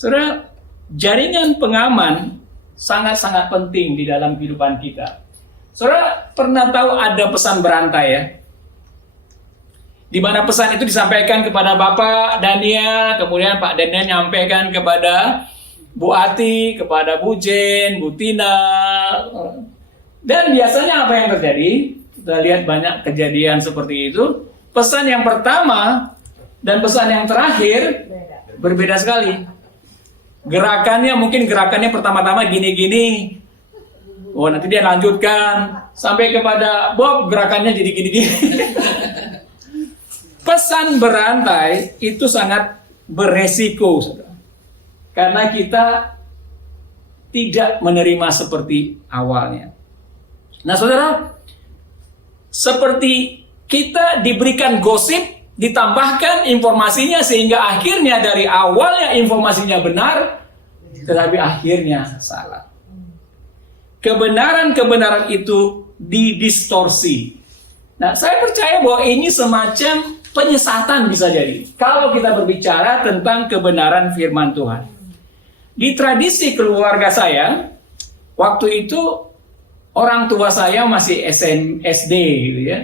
Saudara, jaringan pengaman sangat-sangat penting di dalam kehidupan kita. Saudara pernah tahu ada pesan berantai ya? Di mana pesan itu disampaikan kepada Bapak Dania, kemudian Pak Dania nyampaikan kepada Bu Ati, kepada Bu Jen, Bu Tina. Dan biasanya apa yang terjadi? Kita lihat banyak kejadian seperti itu. Pesan yang pertama dan pesan yang terakhir berbeda sekali. Mungkin gerakannya pertama-tama gini-gini. Oh, nanti dia lanjutkan sampai kepada Bob, gerakannya jadi gini-gini. Pesan berantai itu sangat beresiko, saudara. Karena kita tidak menerima seperti awalnya. Nah, saudara, seperti kita diberikan gosip, ditambahkan informasinya sehingga akhirnya dari awalnya informasinya benar, tetapi akhirnya salah. Kebenaran-kebenaran itu didistorsi. Nah, saya percaya bahwa ini semacam penyesatan bisa jadi kalau kita berbicara tentang kebenaran firman Tuhan. Di tradisi keluarga saya, waktu itu orang tua saya masih SD gitu ya.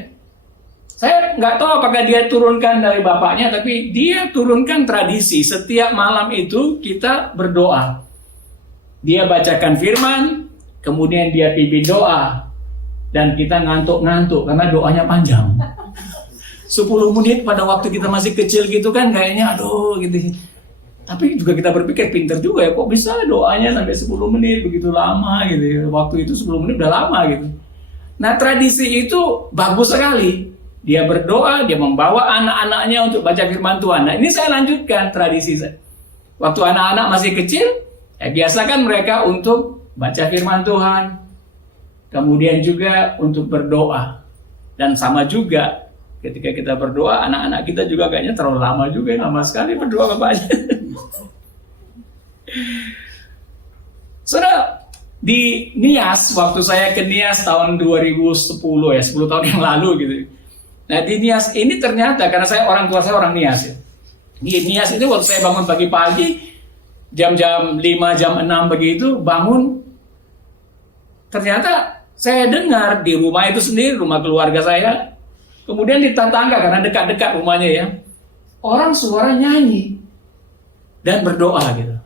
Saya nggak tahu apakah dia turunkan dari bapaknya, tapi dia turunkan tradisi setiap malam itu kita berdoa. Dia bacakan firman, kemudian dia pimpin doa, dan kita ngantuk-ngantuk karena doanya panjang. 10 menit pada waktu kita masih kecil gitu kan kayaknya aduh gitu. Tapi juga kita berpikir pinter juga ya, kok bisa doanya sampai 10 menit begitu lama gitu ya. Waktu itu 10 menit udah lama gitu. Nah, tradisi itu bagus sekali. Dia berdoa, dia membawa anak-anaknya untuk baca firman Tuhan. Nah, ini saya lanjutkan tradisi saya. Waktu anak-anak masih kecil, biasakan mereka untuk baca firman Tuhan. Kemudian juga untuk berdoa. Dan sama juga ketika kita berdoa, anak-anak kita juga kayaknya terlalu lama juga, lama sekali berdoa bapaknya. Saudara, di Nias, waktu saya ke Nias tahun 2010 ya, 10 tahun yang lalu gitu. Nah, di Nias ini ternyata, karena orang tua saya orang Nias ya. Di Nias itu waktu saya bangun pagi-pagi, jam-jam 5, jam 6 begitu, bangun. Ternyata saya dengar di rumah itu sendiri, rumah keluarga saya, kemudian di tetangga karena dekat-dekat rumahnya ya, orang suara nyanyi dan berdoa gitu.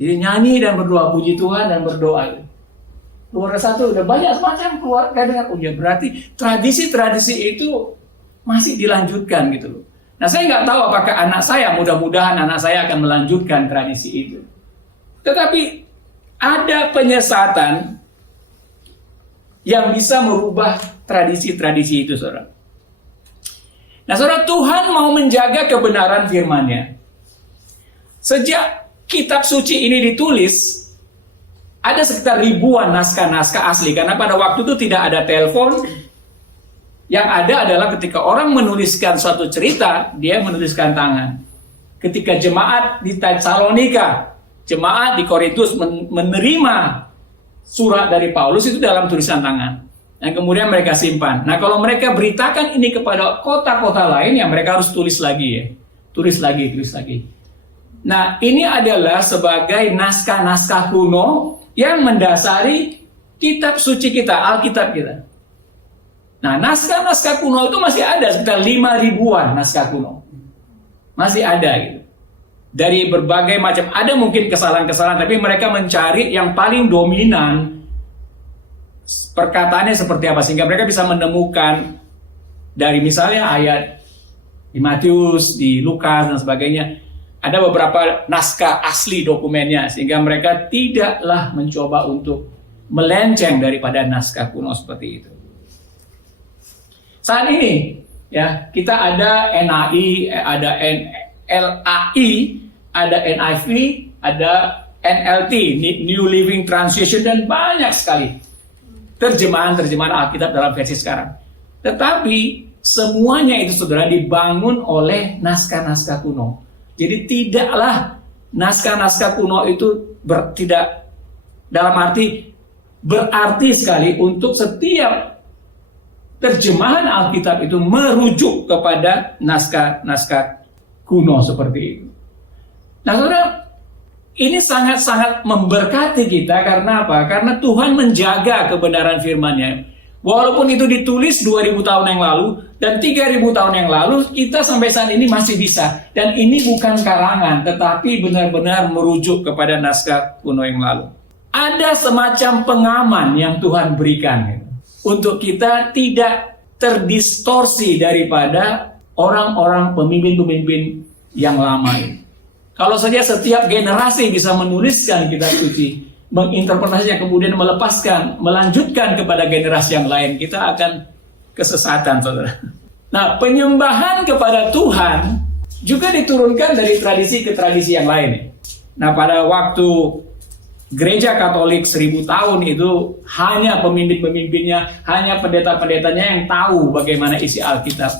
Jadi nyanyi dan berdoa, puji Tuhan dan berdoa. Gitu. Luar satu udah banyak semacam keluarga dengar. Oh ya, berarti tradisi-tradisi itu masih dilanjutkan gitu loh. Nah, saya nggak tahu apakah anak saya, mudah-mudahan anak saya akan melanjutkan tradisi itu. Tetapi ada penyesatan yang bisa merubah tradisi-tradisi itu, saudara. Nah, saudara, Tuhan mau menjaga kebenaran firman-Nya. Sejak kitab suci ini ditulis, ada sekitar ribuan naskah-naskah asli. Karena pada waktu itu tidak ada telepon. Yang ada adalah ketika orang menuliskan suatu cerita, dia menuliskan tangan. Ketika jemaat di Tesalonika, jemaat di Korintus menerima surat dari Paulus itu dalam tulisan tangan. Nah, kemudian mereka simpan. Nah, kalau mereka beritakan ini kepada kota-kota lain, ya mereka harus tulis lagi ya. Tulis lagi. Nah, ini adalah sebagai naskah-naskah kuno yang mendasari kitab suci kita, Alkitab kita. Nah, naskah-naskah kuno itu masih ada, sekitar 5 ribuan naskah kuno. Masih ada gitu. Dari berbagai macam, ada mungkin kesalahan-kesalahan, tapi mereka mencari yang paling dominan, perkataannya seperti apa, sehingga mereka bisa menemukan dari misalnya ayat di Matius, di Lukas, dan sebagainya. Ada beberapa naskah asli dokumennya, sehingga mereka tidaklah mencoba untuk melenceng daripada naskah kuno seperti itu. Saat ini, ya, kita ada NAI, ada LAI, ada NIV, ada NLT, New Living Translation, dan banyak sekali terjemahan-terjemahan Alkitab dalam versi sekarang. Tetapi semuanya itu, saudara, dibangun oleh naskah-naskah kuno. Jadi tidaklah naskah-naskah kuno itu tidak dalam arti berarti sekali untuk setiap terjemahan Alkitab itu merujuk kepada naskah-naskah kuno seperti itu. Nah, saudara, ini sangat-sangat memberkati kita karena apa? Karena Tuhan menjaga kebenaran firman-Nya. Walaupun itu ditulis 2000 tahun yang lalu dan 3000 tahun yang lalu, kita sampai saat ini masih bisa. Dan ini bukan karangan, tetapi benar-benar merujuk kepada naskah kuno yang lalu. Ada semacam pengaman yang Tuhan berikan untuk kita tidak terdistorsi daripada orang-orang pemimpin-pemimpin yang lama ini. Kalau saja setiap generasi bisa menuliskan kitab suci, menginterpretasinya, kemudian melepaskan, melanjutkan kepada generasi yang lain, kita akan kesesatan, saudara. Nah, penyembahan kepada Tuhan juga diturunkan dari tradisi ke tradisi yang lain. Nah, pada waktu Gereja Katolik 1000 tahun itu hanya pemimpin-pemimpinnya, hanya pendeta-pendetanya yang tahu bagaimana isi Alkitab.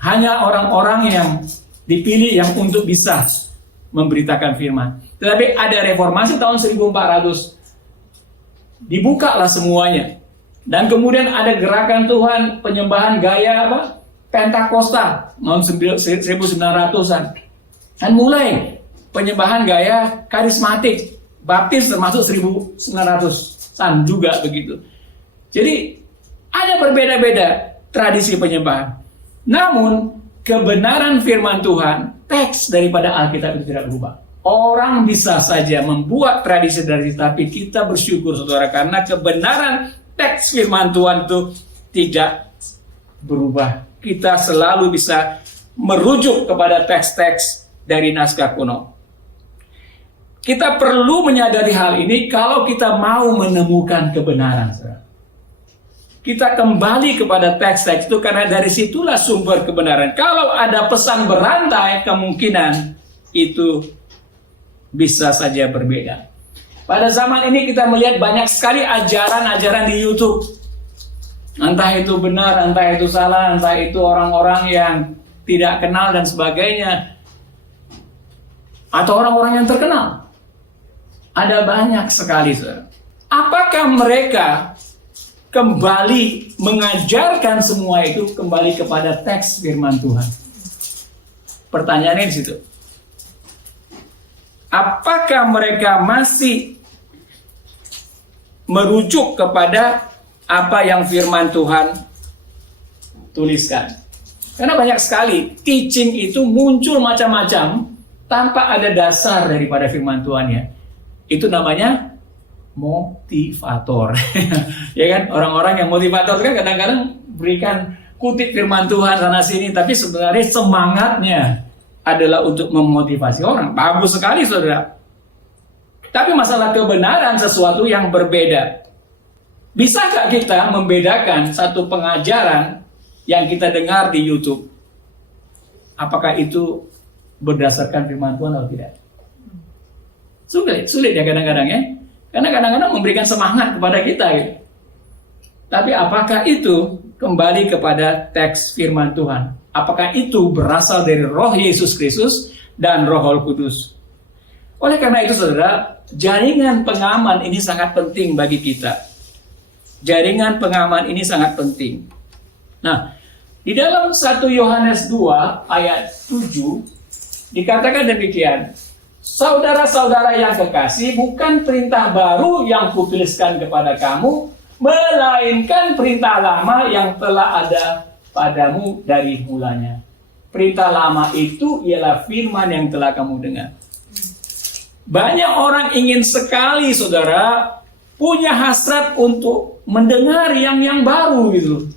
Hanya orang-orang yang dipilih yang untuk bisa memberitakan firman. Tetapi ada reformasi tahun 1400, dibukalah semuanya. Dan kemudian ada gerakan Tuhan, penyembahan gaya apa? Pentakosta tahun 1900-an. Dan mulai penyembahan gaya karismatik, baptis termasuk 1900-an juga begitu. Jadi ada berbeda-beda tradisi penyembahan. Namun kebenaran firman Tuhan, teks daripada Alkitab itu tidak berubah. Orang bisa saja membuat tradisi-tradisi, tapi kita bersyukur, saudara, karena kebenaran teks firman Tuhan itu tidak berubah. Kita selalu bisa merujuk kepada teks-teks dari naskah kuno. Kita perlu menyadari hal ini kalau kita mau menemukan kebenaran, saudara. Kita kembali kepada teks-teks itu karena dari situlah sumber kebenaran. Kalau ada pesan berantai, kemungkinan itu bisa saja berbeda. Pada zaman ini kita melihat banyak sekali ajaran-ajaran di YouTube. Entah itu benar, entah itu salah, entah itu orang-orang yang tidak kenal dan sebagainya. Atau orang-orang yang terkenal. Ada banyak sekali, saudara. Apakah mereka kembali mengajarkan semua itu kembali kepada teks firman Tuhan? Pertanyaannya di situ. Apakah mereka masih merujuk kepada apa yang firman Tuhan tuliskan? Karena banyak sekali teaching itu muncul macam-macam tanpa ada dasar daripada firman Tuhan-nya. Itu namanya motivator. Ya kan, orang-orang yang motivator kan kadang-kadang berikan kutip firman Tuhan sana sini, tapi sebenarnya semangatnya adalah untuk memotivasi orang. Bagus sekali, saudara. Tapi masalah kebenaran sesuatu yang berbeda. Bisakah kita membedakan satu pengajaran yang kita dengar di YouTube? Apakah itu berdasarkan firman Tuhan atau tidak? Sulit ya kadang-kadang ya. Karena kadang-kadang memberikan semangat kepada kita gitu. Tapi apakah itu kembali kepada teks firman Tuhan? Apakah itu berasal dari Roh Yesus Kristus dan Roh Kudus? Oleh karena itu, saudara, jaringan pengaman ini sangat penting bagi kita. Jaringan pengaman ini sangat penting. Nah, di dalam 1 Yohanes 2 ayat 7 dikatakan demikian. Saudara-saudara yang kekasih, bukan perintah baru yang kutuliskan kepada kamu, melainkan perintah lama yang telah ada padamu dari mulanya. Perintah lama itu ialah firman yang telah kamu dengar. Banyak orang ingin sekali, saudara, punya hasrat untuk mendengar yang baru gitu.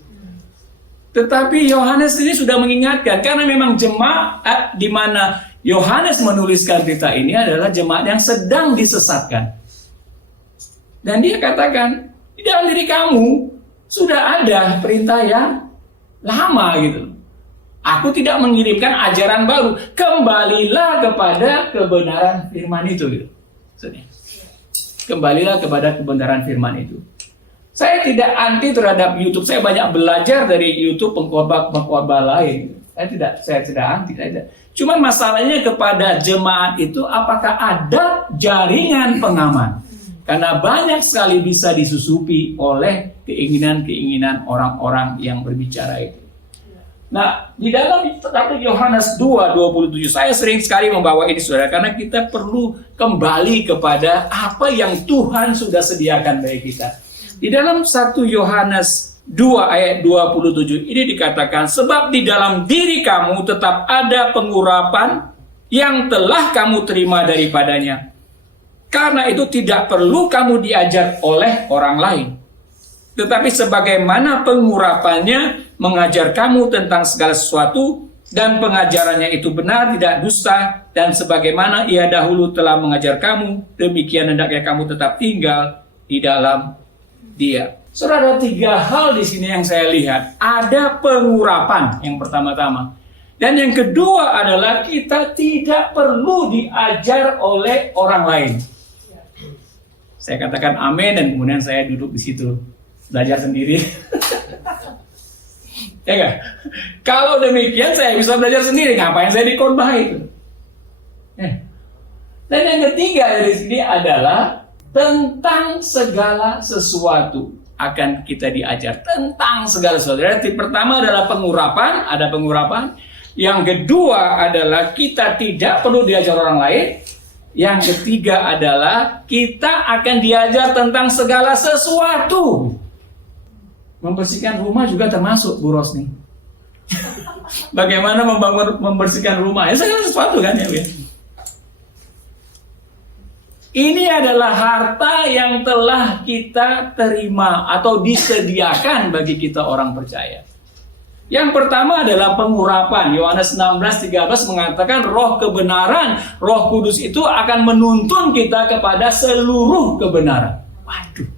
Tetapi Yohanes ini sudah mengingatkan, karena memang jemaat di mana Yohanes menuliskan berita ini adalah jemaat yang sedang disesatkan. Dan dia katakan, di dalam diri kamu sudah ada perintah yang lama gitu. Aku tidak mengirimkan ajaran baru. Kembalilah kepada kebenaran firman itu gitu. Kembalilah kepada kebenaran firman itu. Saya tidak anti terhadap YouTube. Saya banyak belajar dari YouTube pengkhotbah lain. Saya tidak anti. Cuman masalahnya kepada jemaat itu, apakah ada jaringan pengaman? Karena banyak sekali bisa disusupi oleh keinginan-keinginan orang-orang yang berbicara itu. Nah, di dalam Yohanes 2:27 saya sering sekali membawa ini saudara, karena kita perlu kembali kepada apa yang Tuhan sudah sediakan bagi kita. Di dalam 1 Yohanes 2 ayat 27 ini dikatakan, sebab di dalam diri kamu tetap ada pengurapan yang telah kamu terima daripadanya. Karena itu tidak perlu kamu diajar oleh orang lain. Tetapi sebagaimana pengurapannya mengajar kamu tentang segala sesuatu, dan pengajarannya itu benar, tidak dusta, dan sebagaimana ia dahulu telah mengajar kamu, demikian hendaknya kamu tetap tinggal di dalam Dia. Saudara, ada 3 hal di sini yang saya lihat. Ada pengurapan yang pertama-tama. Dan yang kedua adalah kita tidak perlu diajar oleh orang lain. Saya katakan amin, dan kemudian saya duduk di situ. Belajar sendiri. Ya enggak? Kalau demikian saya bisa belajar sendiri. Ngapain saya di khotbah itu? Dan yang ketiga dari sini adalah tentang segala sesuatu akan kita diajar. Tentang segala sesuatu. Jadi pertama adalah pengurapan. Ada pengurapan. Yang kedua adalah kita tidak perlu diajar orang lain. Yang ketiga adalah kita akan diajar tentang segala sesuatu. Membersihkan rumah juga termasuk, Bu Rosni. Bagaimana membersihkan rumah? Itu segala sesuatu kan ya, Bu? Ini adalah harta yang telah kita terima atau disediakan bagi kita orang percaya. Yang pertama adalah pengurapan. Yohanes 16:13 mengatakan roh kebenaran, Roh Kudus itu akan menuntun kita kepada seluruh kebenaran. Waduh.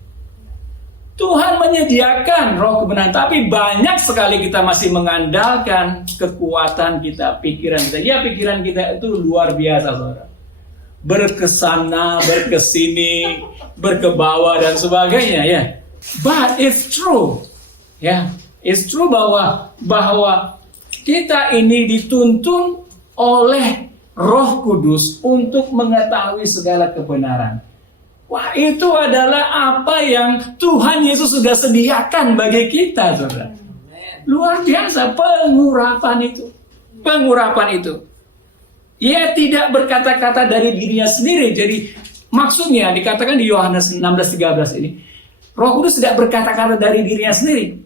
Tuhan menyediakan roh kebenaran, tapi banyak sekali kita masih mengandalkan kekuatan kita, pikiran kita. Ya, pikiran kita itu luar biasa, saudara. Berkesana, berkesini, berkebawah dan sebagainya, ya. But it's true, ya. It's true bahwa kita ini dituntun oleh Roh Kudus untuk mengetahui segala kebenaran. Wah, itu adalah apa yang Tuhan Yesus sudah sediakan bagi kita, saudara. Luar biasa pengurapan itu. Pengurapan itu. Ia tidak berkata-kata dari dirinya sendiri. Jadi maksudnya dikatakan di Yohanes 16:13 ini, Roh Kudus tidak berkata-kata dari dirinya sendiri,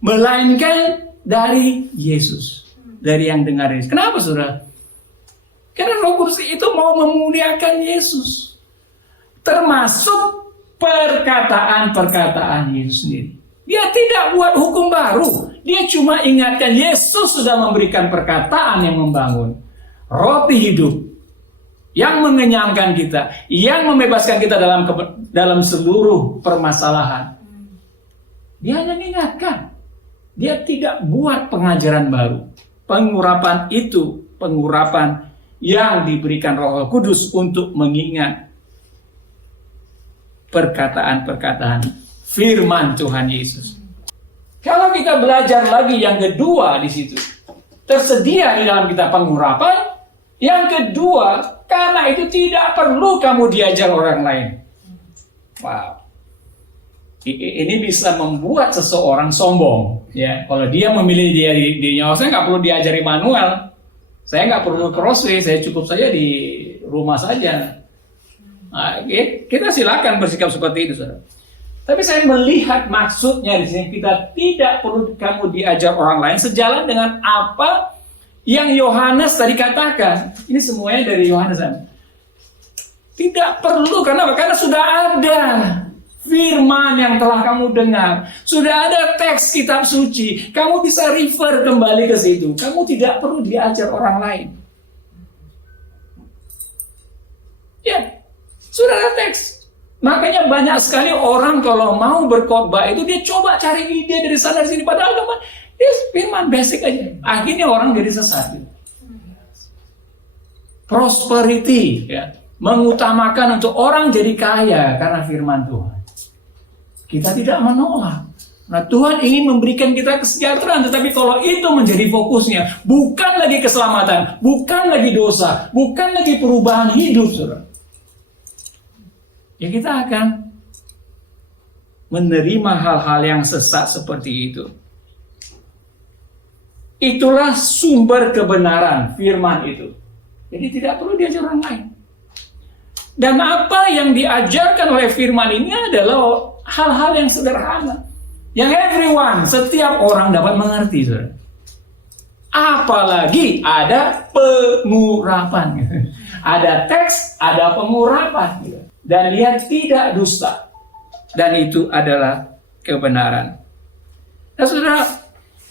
melainkan dari Yesus, dari yang dengar Yesus. Kenapa, saudara? Karena Roh Kudus itu mau memuliakan Yesus. Termasuk perkataan-perkataan Yesus sendiri. Dia tidak buat hukum baru. Dia cuma ingatkan Yesus sudah memberikan perkataan yang membangun. Roti hidup. Yang mengenyangkan kita. Yang membebaskan kita dalam seluruh permasalahan. Dia hanya mengingatkan. Dia tidak buat pengajaran baru. Pengurapan itu. Pengurapan yang diberikan Roh Kudus untuk mengingat perkataan-perkataan firman Tuhan Yesus. Kalau kita belajar lagi yang kedua di situ, tersedia di dalam kita pengurapan. Yang kedua, karena itu tidak perlu kamu diajar orang lain. Wow. Ini bisa membuat seseorang sombong. Ya, kalau dia memilih dirinya, saya nggak perlu diajari manual. Saya nggak perlu crossway, saya cukup saja di rumah saja. Nah, kita silakan bersikap seperti itu, saudara. Tapi saya melihat maksudnya di sini kita tidak perlu kamu diajar orang lain sejalan dengan apa yang Yohanes tadi katakan. Ini semuanya dari Yohanes. Tidak perlu karena sudah ada firman yang telah kamu dengar, sudah ada teks kitab suci. Kamu bisa refer kembali ke situ. Kamu tidak perlu diajar orang lain. Ya. Sudah ada teks. Makanya banyak sekali orang kalau mau berkhotbah itu dia coba cari ide dari sana dari sini. Padahal dia firman basic aja. Akhirnya orang jadi sesat. Prosperity, ya, mengutamakan untuk orang jadi kaya karena firman Tuhan. Kita tidak menolak. Nah, Tuhan ingin memberikan kita kesejahteraan, tetapi kalau itu menjadi fokusnya, bukan lagi keselamatan, bukan lagi dosa, bukan lagi perubahan hidup, saudara. Ya kita akan menerima hal-hal yang sesat seperti itu. itulah sumber kebenaran firman itu. Jadi tidak perlu diajar orang lain. Dan apa yang diajarkan oleh firman ini adalah hal-hal yang sederhana, yang everyone, setiap orang dapat mengerti, saudara. Apalagi ada pengurapan, ada teks, ada pengurapan, dan dia tidak dusta, dan itu adalah kebenaran. Nah, saudara,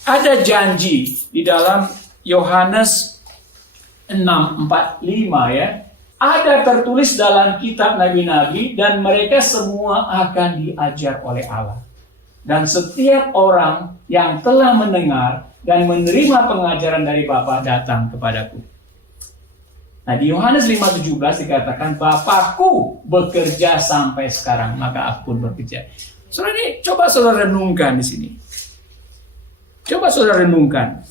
ada janji di dalam Yohanes 6:45 ya. Ada tertulis dalam kitab nabi-nabi dan mereka semua akan diajar oleh Allah. Dan setiap orang yang telah mendengar dan menerima pengajaran dari Bapa datang kepadaku. Nah, di Yohanes 5:17 dikatakan, Bapakku bekerja sampai sekarang, maka aku pun bekerja. Saudara, ini coba saudara renungkan di sini. Coba saudara renungkan.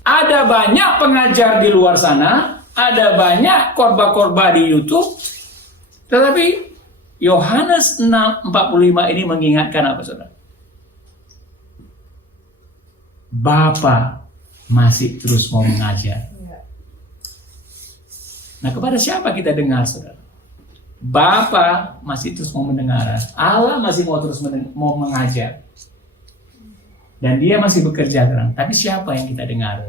Ada banyak pengajar di luar sana, ada banyak khotbah-khotbah di YouTube, tetapi Yohanes 6:45 ini mengingatkan apa, saudara? Bapa masih terus mau mengajar. Nah, kepada siapa kita dengar, saudara? Bapa masih terus mau mendengar. Allah masih mau terus mau mengajar. Dan dia masih bekerja sekarang. Tapi siapa yang kita dengar?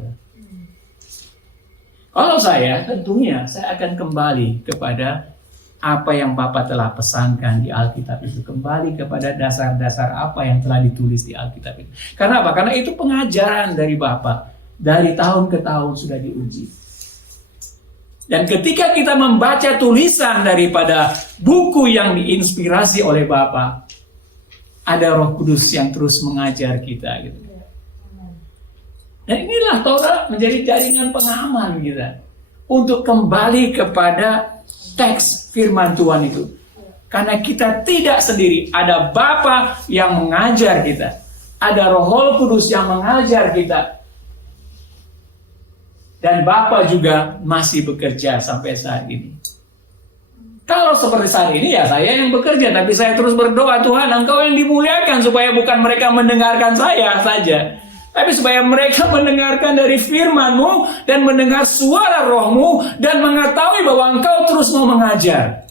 Kalau saya, tentunya saya akan kembali kepada apa yang Bapak telah pesankan di Alkitab itu. Kembali kepada dasar-dasar apa yang telah ditulis di Alkitab itu. Karena apa? Karena itu pengajaran dari Bapak. Dari tahun ke tahun sudah diuji. Dan ketika kita membaca tulisan daripada buku yang diinspirasi oleh Bapak, ada Roh Kudus yang terus mengajar kita gitu. Dan inilah Taurat menjadi jaringan pengaman kita untuk kembali kepada teks firman Tuhan itu. Karena kita tidak sendiri, ada Bapa yang mengajar kita, ada Roh Kudus yang mengajar kita. Dan Bapa juga masih bekerja sampai saat ini. Kalau seperti saat ini ya saya yang bekerja, tapi saya terus berdoa, Tuhan Engkau yang dimuliakan supaya bukan mereka mendengarkan saya saja, tapi supaya mereka mendengarkan dari firman-Mu dan mendengar suara Roh-Mu dan mengetahui bahwa Engkau terus mau mengajar.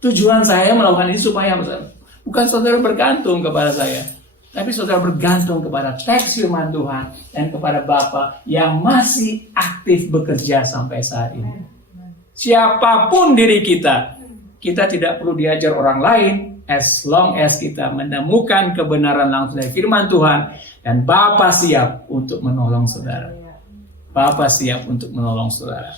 Tujuan saya melakukan ini supaya bukan saudara bergantung kepada saya, tapi saudara bergantung kepada teks firman Tuhan dan kepada Bapa yang masih aktif bekerja sampai saat ini. Siapapun diri kita, kita tidak perlu diajar orang lain, as long as kita menemukan kebenaran langsung dari firman Tuhan, dan Bapa siap untuk menolong saudara. Bapa siap untuk menolong saudara.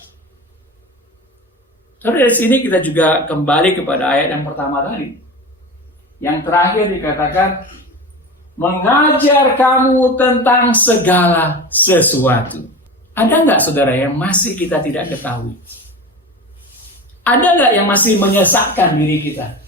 Saudara, dari sini kita juga kembali kepada ayat yang pertama tadi. Yang terakhir dikatakan, mengajar kamu tentang segala sesuatu. Ada nggak saudara yang masih kita tidak ketahui? Ada nggak yang masih menyesatkan diri kita?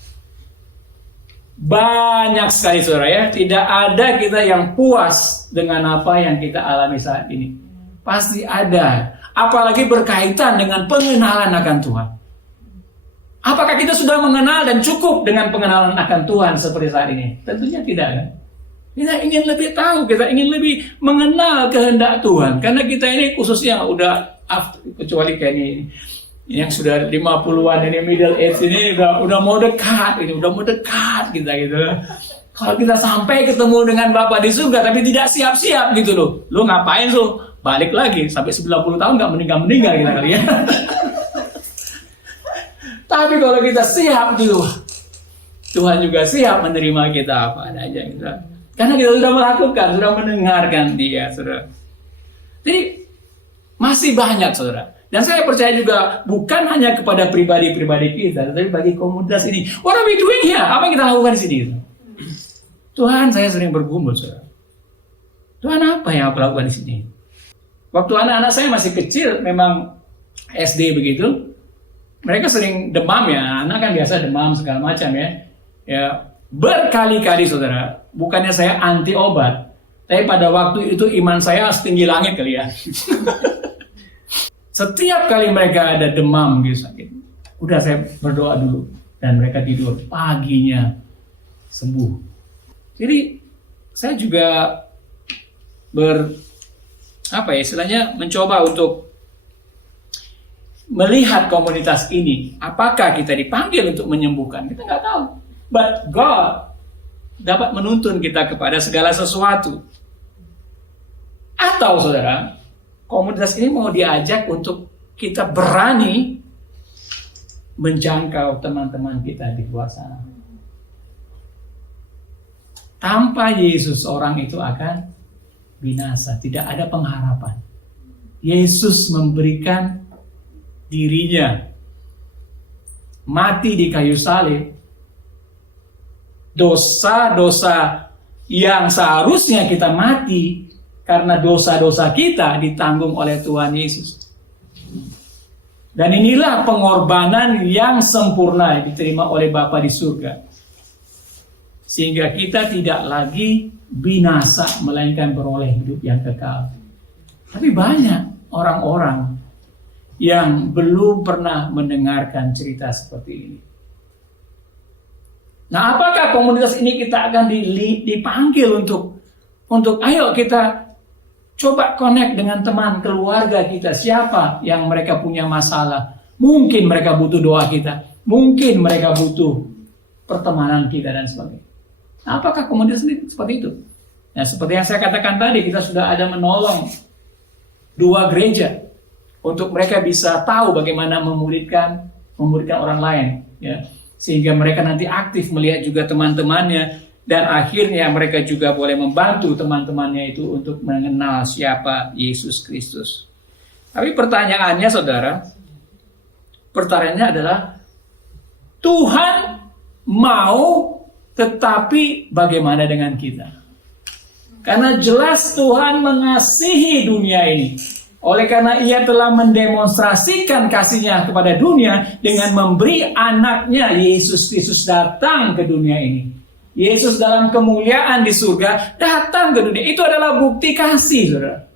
Banyak sekali saudara ya. Tidak ada kita yang puas dengan apa yang kita alami saat ini. Pasti ada. Apalagi berkaitan dengan pengenalan akan Tuhan. Apakah kita sudah mengenal dan cukup dengan pengenalan akan Tuhan seperti saat ini? Tentunya tidak kan? Kita ingin lebih tahu, kita ingin lebih mengenal kehendak Tuhan. Karena kita ini khususnya udah kecuali kayak ini. Yang sudah 50-an ini, middle age ini udah mau dekat, udah mau dekat kita gitu. Kalau kita sampai ketemu dengan Bapa di surga tapi tidak siap-siap gitu loh. Lu ngapain lu? Balik lagi sampai 90 tahun nggak meninggal kita kali ya. Tapi kalau kita siap gitu, Tuhan juga siap menerima kita apa adanya gitu. Karena kita sudah melakukan, sudah mendengarkan Dia, saudara. Jadi masih banyak saudara. Dan saya percaya juga bukan hanya kepada pribadi-pribadi kita, tetapi bagi komunitas ini. What are we doing here? Apa yang kita lakukan di sini? Tuhan, saya sering bergumul, saudara. Tuhan, apa yang aku lakukan di sini? Waktu anak-anak saya masih kecil, memang SD begitu, mereka sering demam ya. Anak kan biasa demam segala macam ya. Ya berkali-kali, saudara. Bukannya saya anti obat, tapi pada waktu itu iman saya setinggi langit kali ya. Setiap kali mereka ada demam gitu sakit, udah saya berdoa dulu dan mereka tidur, paginya sembuh. Jadi saya juga istilahnya mencoba untuk melihat komunitas ini, apakah kita dipanggil untuk menyembuhkan? Kita nggak tahu. But God dapat menuntun kita kepada segala sesuatu. Atau saudara, komunitas ini mau diajak untuk kita berani menjangkau teman-teman kita di luar sana. Tanpa Yesus orang itu akan binasa, tidak ada pengharapan. Yesus memberikan dirinya mati di kayu salib. Dosa-dosa yang seharusnya kita mati karena dosa-dosa kita ditanggung oleh Tuhan Yesus. Dan inilah pengorbanan yang sempurna diterima oleh Bapa di surga. Sehingga kita tidak lagi binasa, melainkan beroleh hidup yang kekal. Tapi banyak orang-orang yang belum pernah mendengarkan cerita seperti ini. Nah, apakah komunitas ini kita akan dipanggil untuk ayo kita coba connect dengan teman keluarga kita, siapa yang mereka punya masalah. Mungkin mereka butuh doa kita, mungkin mereka butuh pertemanan kita dan sebagainya. Nah, apakah komunitas ini seperti itu? Nah, seperti yang saya katakan tadi, kita sudah ada menolong 2 gereja untuk mereka bisa tahu bagaimana memuridkan orang lain, ya. Sehingga mereka nanti aktif melihat juga teman-temannya, dan akhirnya mereka juga boleh membantu teman-temannya itu untuk mengenal siapa Yesus Kristus. Tapi pertanyaannya saudara, pertanyaannya adalah Tuhan mau, tetapi bagaimana dengan kita? Karena jelas Tuhan mengasihi dunia ini. Oleh karena ia telah mendemonstrasikan kasihnya kepada dunia dengan memberi anaknya Yesus Kristus datang ke dunia ini. Yesus dalam kemuliaan di surga datang ke dunia. Itu adalah bukti kasih, saudara.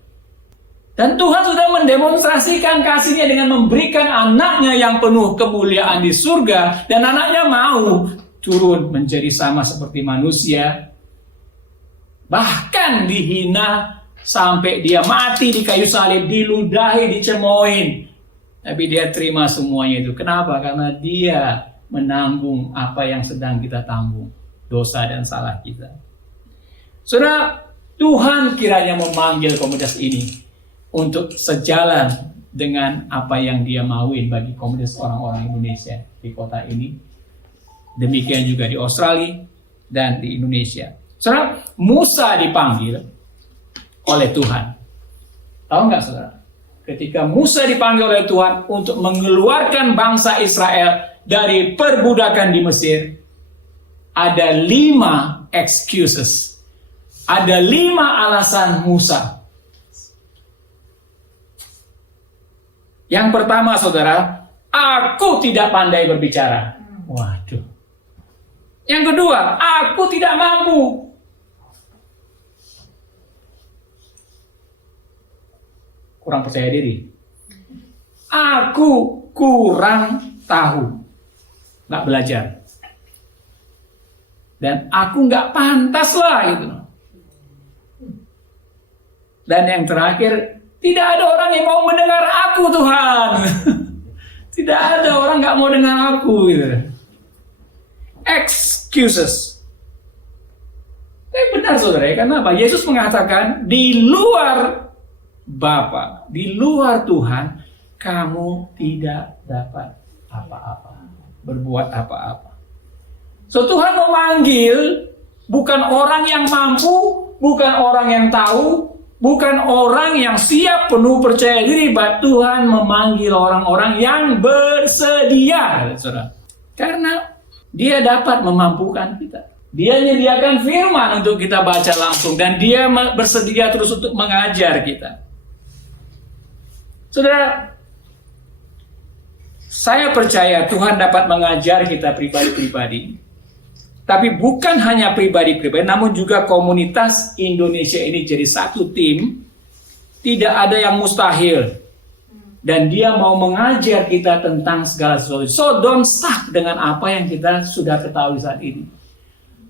Dan Tuhan sudah mendemonstrasikan kasihnya dengan memberikan anaknya yang penuh kemuliaan di surga. Dan anaknya mau turun menjadi sama seperti manusia. Bahkan dihina sampai dia mati di kayu salib, diludahi, dicemoin. Tapi dia terima semuanya itu. Kenapa? Karena dia menanggung apa yang sedang kita tanggung. Dosa dan salah kita. Saudara, Tuhan kiranya memanggil komunitas ini untuk sejalan dengan apa yang dia mauin bagi komunitas orang-orang Indonesia di kota ini. Demikian juga di Australia dan di Indonesia. Saudara, Musa dipanggil oleh Tuhan. Tahu nggak saudara? Ketika Musa dipanggil oleh Tuhan untuk mengeluarkan bangsa Israel dari perbudakan di Mesir, ada 5 excuses. Ada 5 alasan Musa. Yang pertama saudara, aku tidak pandai berbicara. Waduh. Yang kedua, aku tidak mampu. Kurang percaya diri. Aku kurang tahu. Nggak belajar. Dan aku nggak pantas lah gitu. Dan yang terakhir, tidak ada orang yang mau mendengar aku, Tuhan. Tidak ada orang nggak mau dengar aku gitu. Excuses. Tapi benar saudara, karena apa? Yesus mengatakan di luar Bapa, di luar Tuhan, kamu tidak dapat apa-apa, berbuat apa-apa. So Tuhan memanggil bukan orang yang mampu, bukan orang yang tahu, bukan orang yang siap penuh percaya diri, but Tuhan memanggil orang-orang yang bersedia, saudara. Karena dia dapat memampukan kita. Dia menyediakan firman untuk kita baca langsung, dan dia bersedia terus untuk mengajar kita. Saudara, saya percaya Tuhan dapat mengajar kita pribadi-pribadi. Tapi bukan hanya pribadi-pribadi, namun juga komunitas Indonesia ini jadi satu tim. Tidak ada yang mustahil. Dan dia mau mengajar kita tentang segala sesuatu. So don't stuck dengan apa yang kita sudah ketahui saat ini.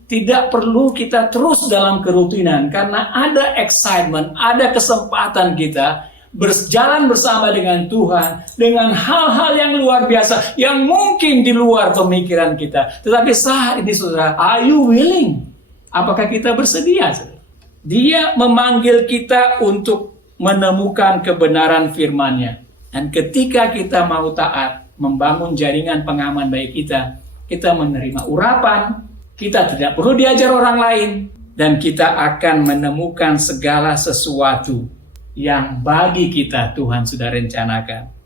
tidak perlu kita terus dalam kerutinan, karena ada excitement, ada kesempatan kita berjalan bersama dengan Tuhan dengan hal-hal yang luar biasa yang mungkin di luar pemikiran kita. Tetapi saat ini saudara, are you willing? Apakah kita bersedia? Dia memanggil kita untuk menemukan kebenaran firman-Nya. Dan ketika kita mau taat, membangun jaringan pengaman baik kita menerima urapan, kita tidak perlu diajar orang lain, dan kita akan menemukan segala sesuatu yang bagi kita Tuhan sudah rencanakan.